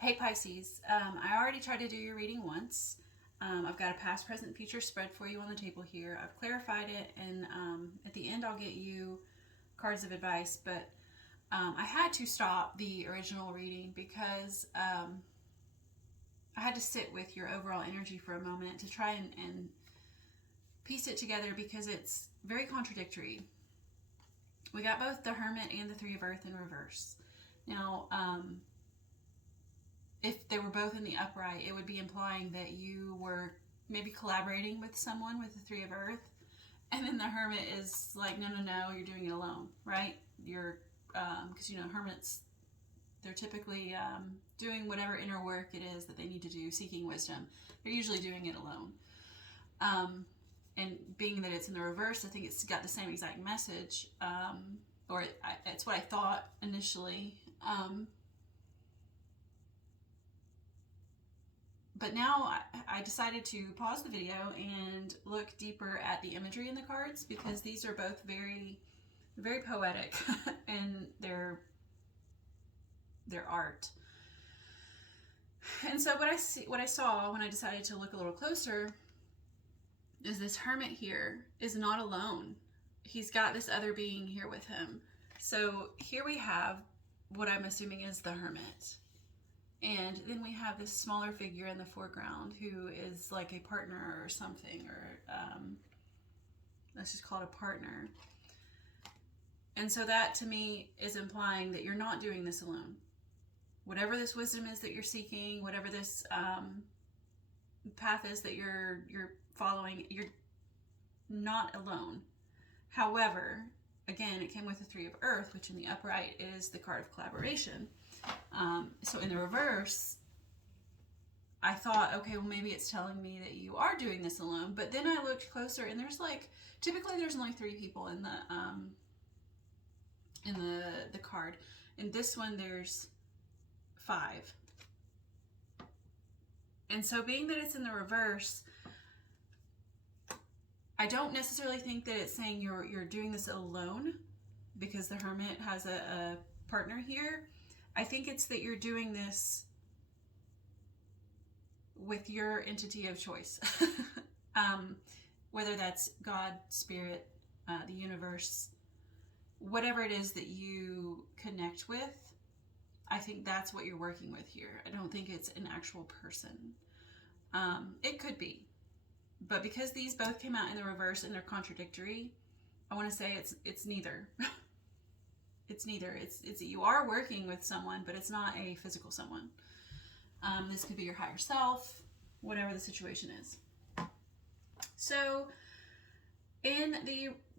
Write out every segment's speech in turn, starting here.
Hey Pisces, I already tried to do your reading once. I've got a past, present, future spread for you on the table here. I've clarified it, and at the end I'll get you cards of advice, but I had to stop the original reading because I had to sit with your overall energy for a moment to try and piece it together because it's very contradictory. We got both the Hermit and the Three of Earth in reverse. Now, if they were both in the upright, it would be implying that you were maybe collaborating with someone with the Three of Earth. And then the Hermit is like, no, no, no, you're doing it alone, right? You're, because, hermits, they're typically doing whatever inner work it is that they need to do, seeking wisdom. They're usually doing it alone. And being that it's in the reverse, I think it's got the same exact message, or it's what I thought initially. But now I decided to pause the video and look deeper at the imagery in the cards because these are both very, very poetic in their art. And so what I saw when I decided to look a little closer is this Hermit here is not alone. He's got this other being here with him. So here we have what I'm assuming is the Hermit. And then we have this smaller figure in the foreground who is like a partner or something, or let's just call it a partner. And so that to me is implying that you're not doing this alone. Whatever this wisdom is that you're seeking, whatever this path is that you're following, you're not alone. However, again, it came with the Three of Earth, which in the upright is the card of collaboration. So in the reverse, I thought, okay, well maybe it's telling me that you are doing this alone. But then I looked closer, and there's typically there's only 3 people in the card. In this one, there's 5. And so being that it's in the reverse, I don't necessarily think that it's saying you're doing this alone because the Hermit has a partner here. I think it's that you're doing this with your entity of choice. Whether that's God, Spirit, the universe, whatever it is that you connect with, I think that's what you're working with here. I don't think it's an actual person. It could be. But because these both came out in the reverse and they're contradictory, I want to say it's neither. It's neither. It's you are working with someone, but it's not a physical someone. This could be your higher self, whatever the situation is. So in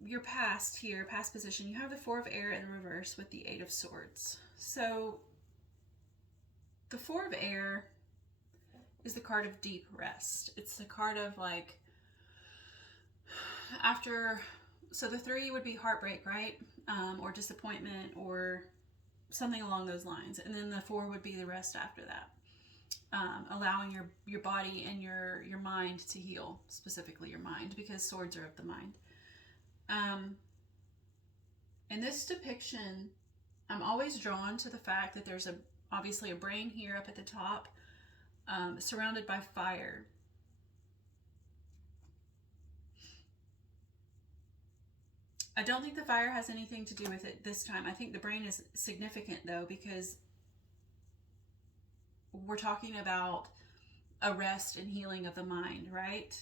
your past here, past position, you have the Four of Air in reverse with the Eight of Swords. So the Four of Air is the card of deep rest. It's the card of so the 3 would be heartbreak, right? Or disappointment or something along those lines. And then the 4 would be the rest after that. Allowing your body and your mind to heal, specifically your mind, because swords are of the mind. In this depiction, I'm always drawn to the fact that there's obviously a brain here up at the top, surrounded by fire. I don't think the fire has anything to do with it this time. I think the brain is significant though, because we're talking about a rest and healing of the mind, right?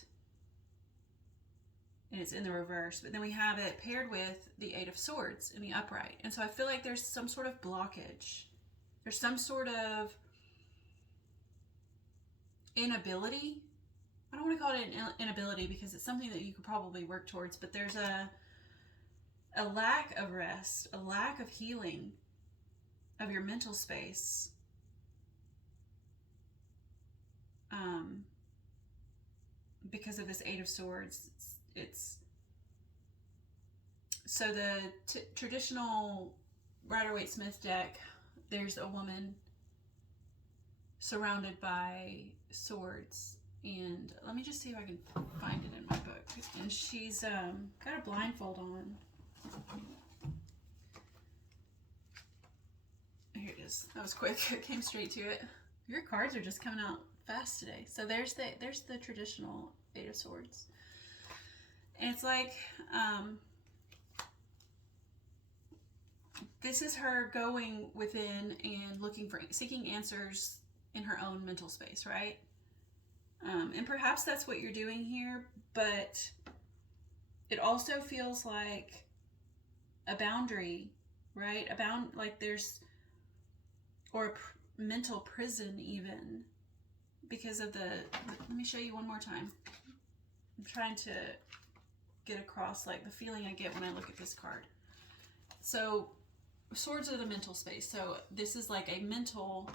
And it's in the reverse. But then we have it paired with the Eight of Swords in the upright. And so I feel like there's some sort of blockage. There's some sort of inability. I don't want to call it an inability because it's something that you could probably work towards, but there's a lack of rest, a lack of healing of your mental space. Because of this Eight of Swords, it's so the traditional Rider-Waite-Smith deck, there's a woman surrounded by swords, and let me just see if I can find it in my book. And she's got a blindfold on. Here it is. That was quick. It came straight to it. Your cards are just coming out fast today. So there's the traditional Eight of Swords. And it's like, this is her going within and seeking answers in her own mental space, right? And perhaps that's what you're doing here, but it also feels like a boundary, right? Like there's, or a mental prison even, because of let me show you one more time. I'm trying to get across like the feeling I get when I look at this card. So swords are the mental space. So this is like a mental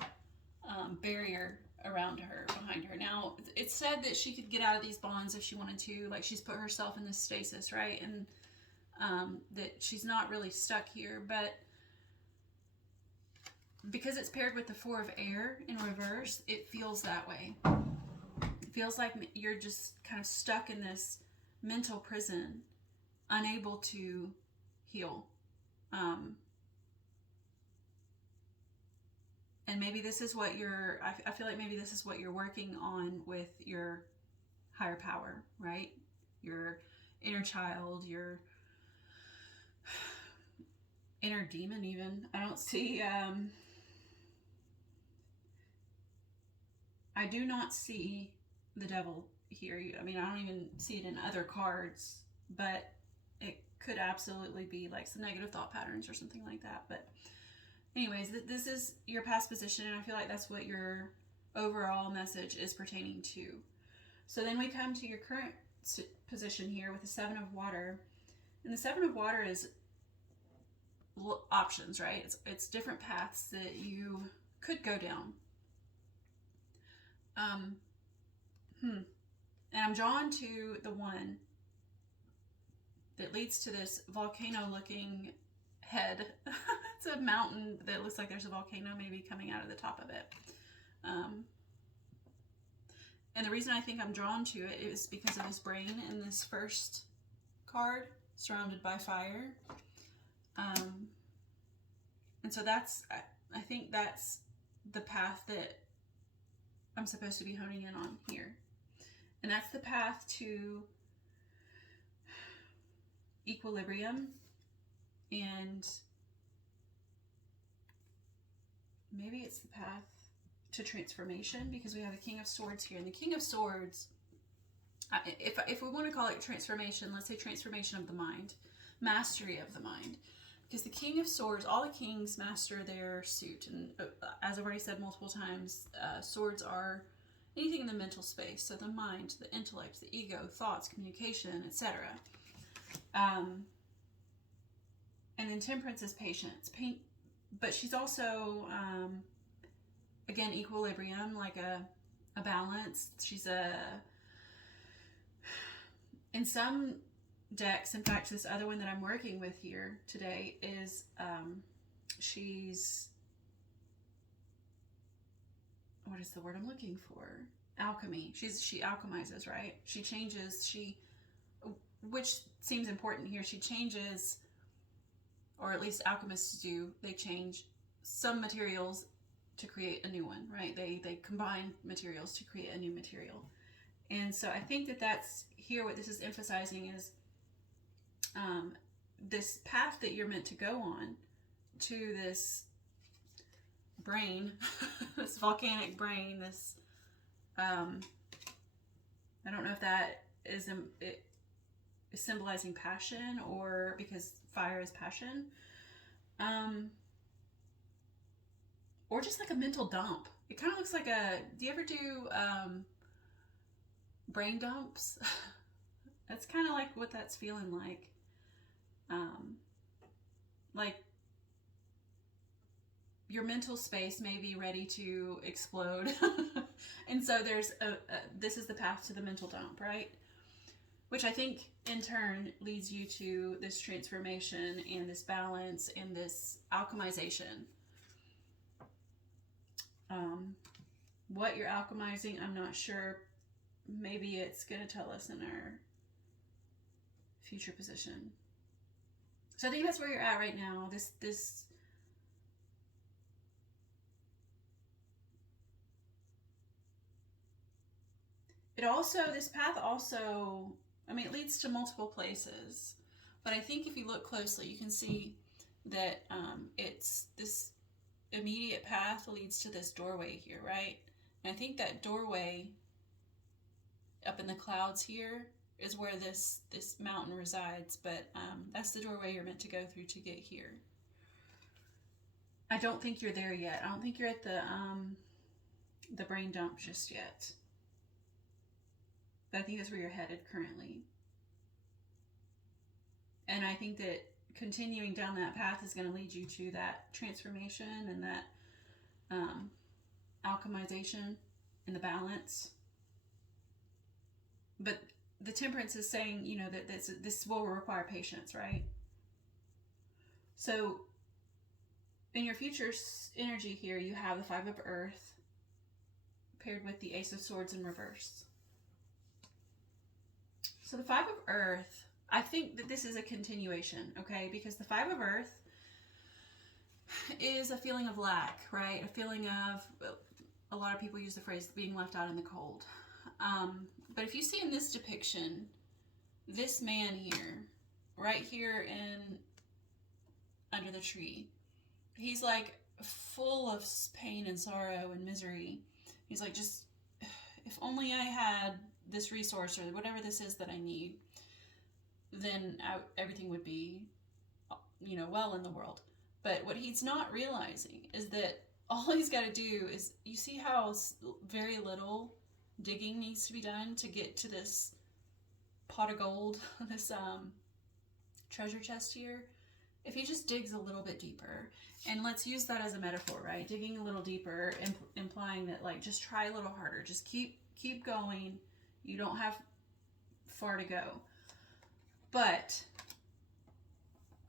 barrier around her, behind her. Now, it's said that she could get out of these bonds if she wanted to. Like, she's put herself in this stasis, right? And that she's not really stuck here. But because it's paired with the Four of Air in reverse, it feels that way. It feels like you're just kind of stuck in this mental prison, unable to heal. And maybe this is what I feel like maybe this is what you're working on with your higher power, right? Your inner child, your inner demon even. I don't see, I do not see the devil here. I mean, I don't even see it in other cards, but it could absolutely be like some negative thought patterns or something like that. But anyways, this is your past position, and I feel like that's what your overall message is pertaining to. So then we come to your current position here with the Seven of Water. And the Seven of Water is options, right? It's different paths that you could go down. And I'm drawn to the one that leads to this volcano-looking head. It's a mountain that looks like there's a volcano maybe coming out of the top of it. And the reason I think I'm drawn to it is because of this brain in this first card, surrounded by fire. And so I think that's the path that I'm supposed to be honing in on here. And that's the path to equilibrium, and maybe it's the path to transformation, because we have the King of Swords here. And the King of Swords, if we want to call it transformation, let's say transformation of the mind, mastery of the mind. Because the King of Swords, all the kings master their suit. And as I've already said multiple times, swords are anything in the mental space. So the mind, the intellect, the ego, thoughts, communication, etc. And then Temperance is patience. But she's also, again, equilibrium, like a balance. She's in some decks, in fact, this other one that I'm working with here today is, she's, what is the word I'm looking for? Alchemy. She alchemizes, right? She changes, which seems important here. She changes, or at least alchemists do, they change some materials to create a new one, right? They combine materials to create a new material. And so I think that's here what this is emphasizing is this path that you're meant to go on to this brain, this volcanic brain, this, I don't know if that is symbolizing passion, or because fire is passion, or just like a mental dump. It kind of looks like do you ever do brain dumps? That's kind of like what that's feeling like. Like your mental space may be ready to explode. And so there's this is the path to the mental dump, right? Which I think in turn leads you to this transformation and this balance and this alchemization. What you're alchemizing, I'm not sure. Maybe it's going to tell us in our future position. So I think that's where you're at right now. This this path also, I mean, it leads to multiple places. But I think if you look closely, you can see that it's this immediate path leads to this doorway here, right? And I think that doorway up in the clouds here is where this mountain resides, but that's the doorway you're meant to go through to get here. I don't think you're there yet. I don't think you're at the brain dump just yet. But I think that's where you're headed currently. And I think that continuing down that path is going to lead you to that transformation and that alchemization and the balance. But the temperance is saying, you know, that this will require patience, right? So in your future energy here, you have the Five of Earth paired with the Ace of Swords in reverse. So the Five of Earth, I think that this is a continuation, okay? Because the Five of Earth is a feeling of lack, right? A feeling of, a lot of people use the phrase being left out in the cold. But if you see in this depiction, this man here, right here under the tree, he's like full of pain and sorrow and misery. He's like, just, if only I had this resource or whatever this is that I need, then everything would be, you know, well in the world. But what he's not realizing is that all he's got to do is, you see how very little digging needs to be done to get to this pot of gold, this treasure chest here. If he just digs a little bit deeper, and let's use that as a metaphor, right? Digging a little deeper, implying that, like, just try a little harder, just keep going. You don't have far to go. But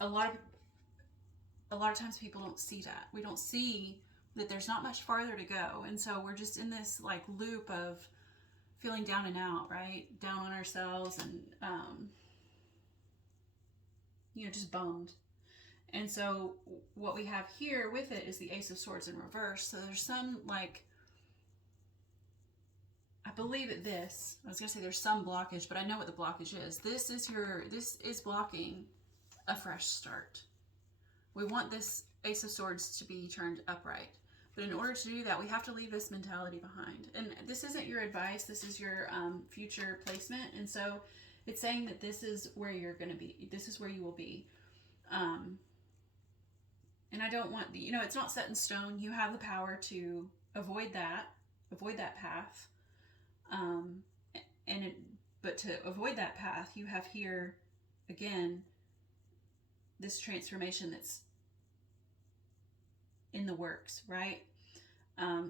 a lot of times people don't see that. We don't see that there's not much farther to go, and so we're just in this like loop of feeling down and out, right? Down on ourselves, and you know, just bummed. And so what we have here with it is the Ace of Swords in reverse. So there's some, like, I believe that I was gonna say there's some blockage, but I know what the blockage is. This is blocking a fresh start. We want this Ace of Swords to be turned upright. But in order to do that, we have to leave this mentality behind. And this isn't your advice, this is your future placement. And so it's saying that this is where you're going to be. This is where you will be. And I don't want, you know, it's not set in stone. You have the power to avoid that path. But to avoid that path, you have here, again, this transformation that's in the works, right?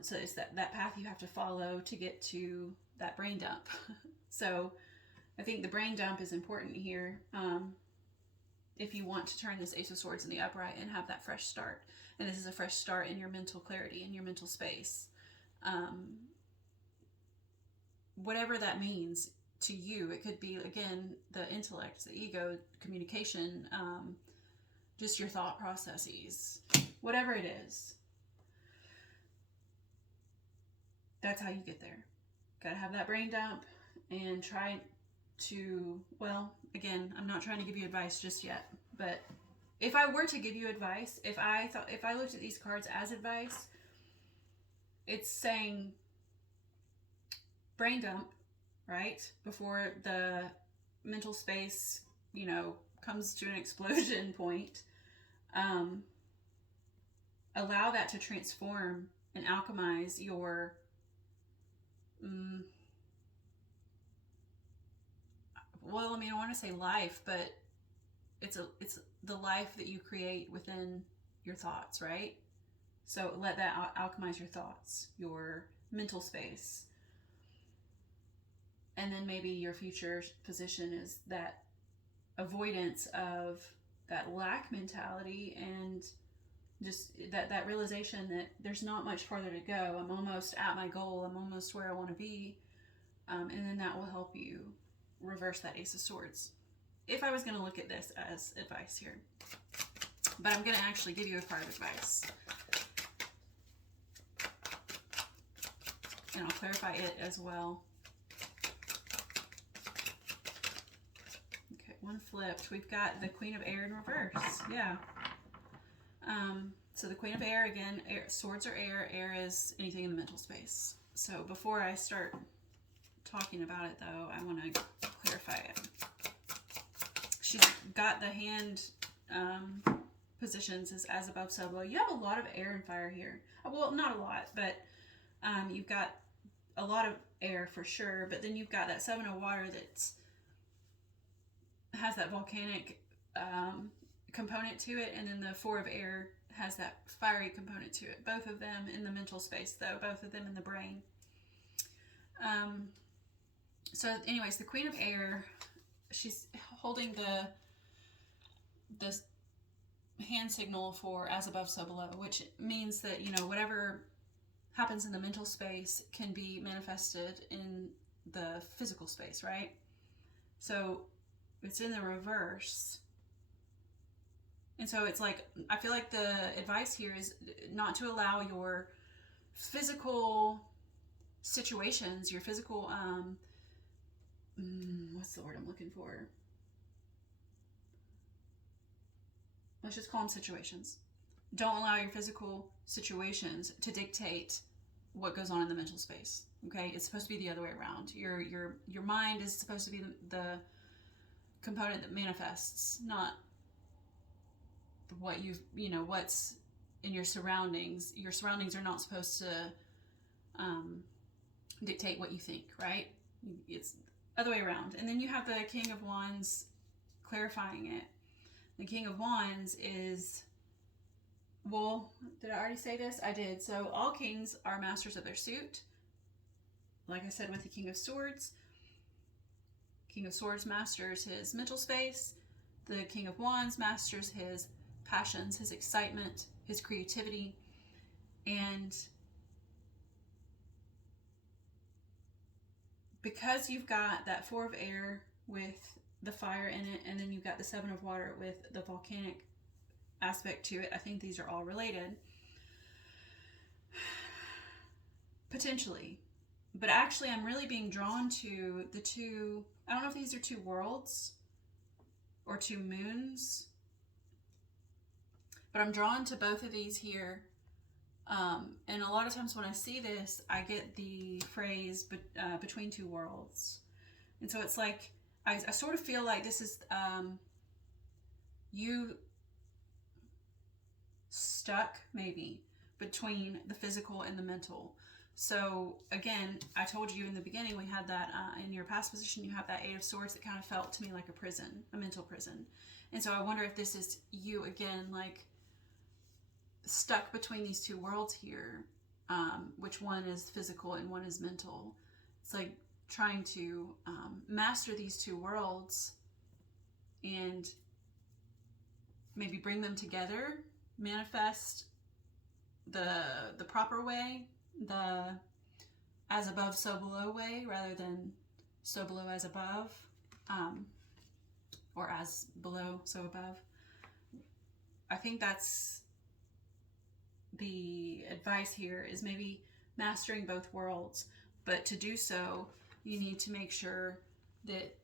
So it's that path you have to follow to get to that brain dump. So I think the brain dump is important here, if you want to turn this Ace of Swords in the upright and have that fresh start. And this is a fresh start in your mental clarity, in your mental space. Whatever that means to you, it could be, again, the intellect, the ego, communication, just your thought processes, whatever it is. That's how you get there. Gotta have that brain dump and try to, well, again, I'm not trying to give you advice just yet, but if I were to give you advice, if I looked at these cards as advice, it's saying brain dump, right? Before the mental space, you know, comes to an explosion point. Allow that to transform and alchemize your well, I mean, I want to say life, but it's the life that you create within your thoughts, right? So let that alchemize your thoughts, your mental space. And then maybe your future position is that avoidance of that lack mentality, and just that realization that there's not much farther to go. I'm almost at my goal. I'm almost where I want to be. And then that will help you reverse that Ace of Swords. If I was going to look at this as advice here. But I'm going to actually give you a card of advice. And I'll clarify it as well. one flipped. We've got the Queen of Air in reverse. Yeah. So the Queen of Air, again, air, swords are air. Air is anything in the mental space. So before I start talking about it, though, I want to clarify it. She's got the hand positions as above, so below. You have a lot of air and fire here. Well, not a lot, but you've got a lot of air for sure. But then you've got that 7 of water that has that volcanic component to it, and then the 4 of air has that fiery component to it. Both of them in the mental space, though. Both of them in the brain. So anyways, the Queen of Air, she's holding the hand signal for as above, so below, which means that, you know, whatever happens in the mental space can be manifested in the physical space, right? So it's in the reverse. And so it's like, I feel like the advice here is not to allow your physical situations, your physical, what's the word I'm looking for? Let's just call them situations. Don't allow your physical situations to dictate what goes on in the mental space. Okay, it's supposed to be the other way around. Your mind is supposed to be the component that manifests, not what you know what's in your surroundings. Your surroundings are not supposed to dictate what you think, right? It's other way around. And then you have the King of Wands clarifying it. The King of Wands is, well, did I already say this? I did. So all kings are masters of their suit. Like I said with the King of Swords. King of Swords masters his mental space. The King of Wands masters his passions, his excitement, his creativity. And because you've got that 4 of air with the fire in it, and then you've got the 7 of water with the volcanic aspect to it, I think these are all related. Potentially. But actually, I'm really being drawn to the two, I don't know if these are 2 worlds or 2 moons, but I'm drawn to both of these here. And a lot of times when I see this, I get the phrase between 2 worlds. And so it's like, I sort of feel like this is you stuck maybe between the physical and the mental. So again, I told you in the beginning, we had that in your past position, you have that 8 of Swords that kind of felt to me like a prison, a mental prison. And so I wonder if this is you again, like stuck between these 2 worlds here, which one is physical and one is mental. It's like trying to master these 2 worlds and maybe bring them together, manifest the proper way, the as above so below way, rather than so below as above, or as below so above. I think that's the advice here, is maybe mastering both worlds. But to do so, you need to make sure that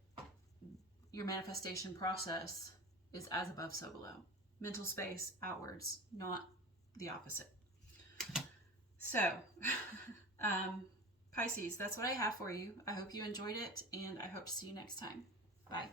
your manifestation process is as above, so below. Mental space outwards, not the opposite. So, Pisces, that's what I have for you. I hope you enjoyed it, and I hope to see you next time. Bye.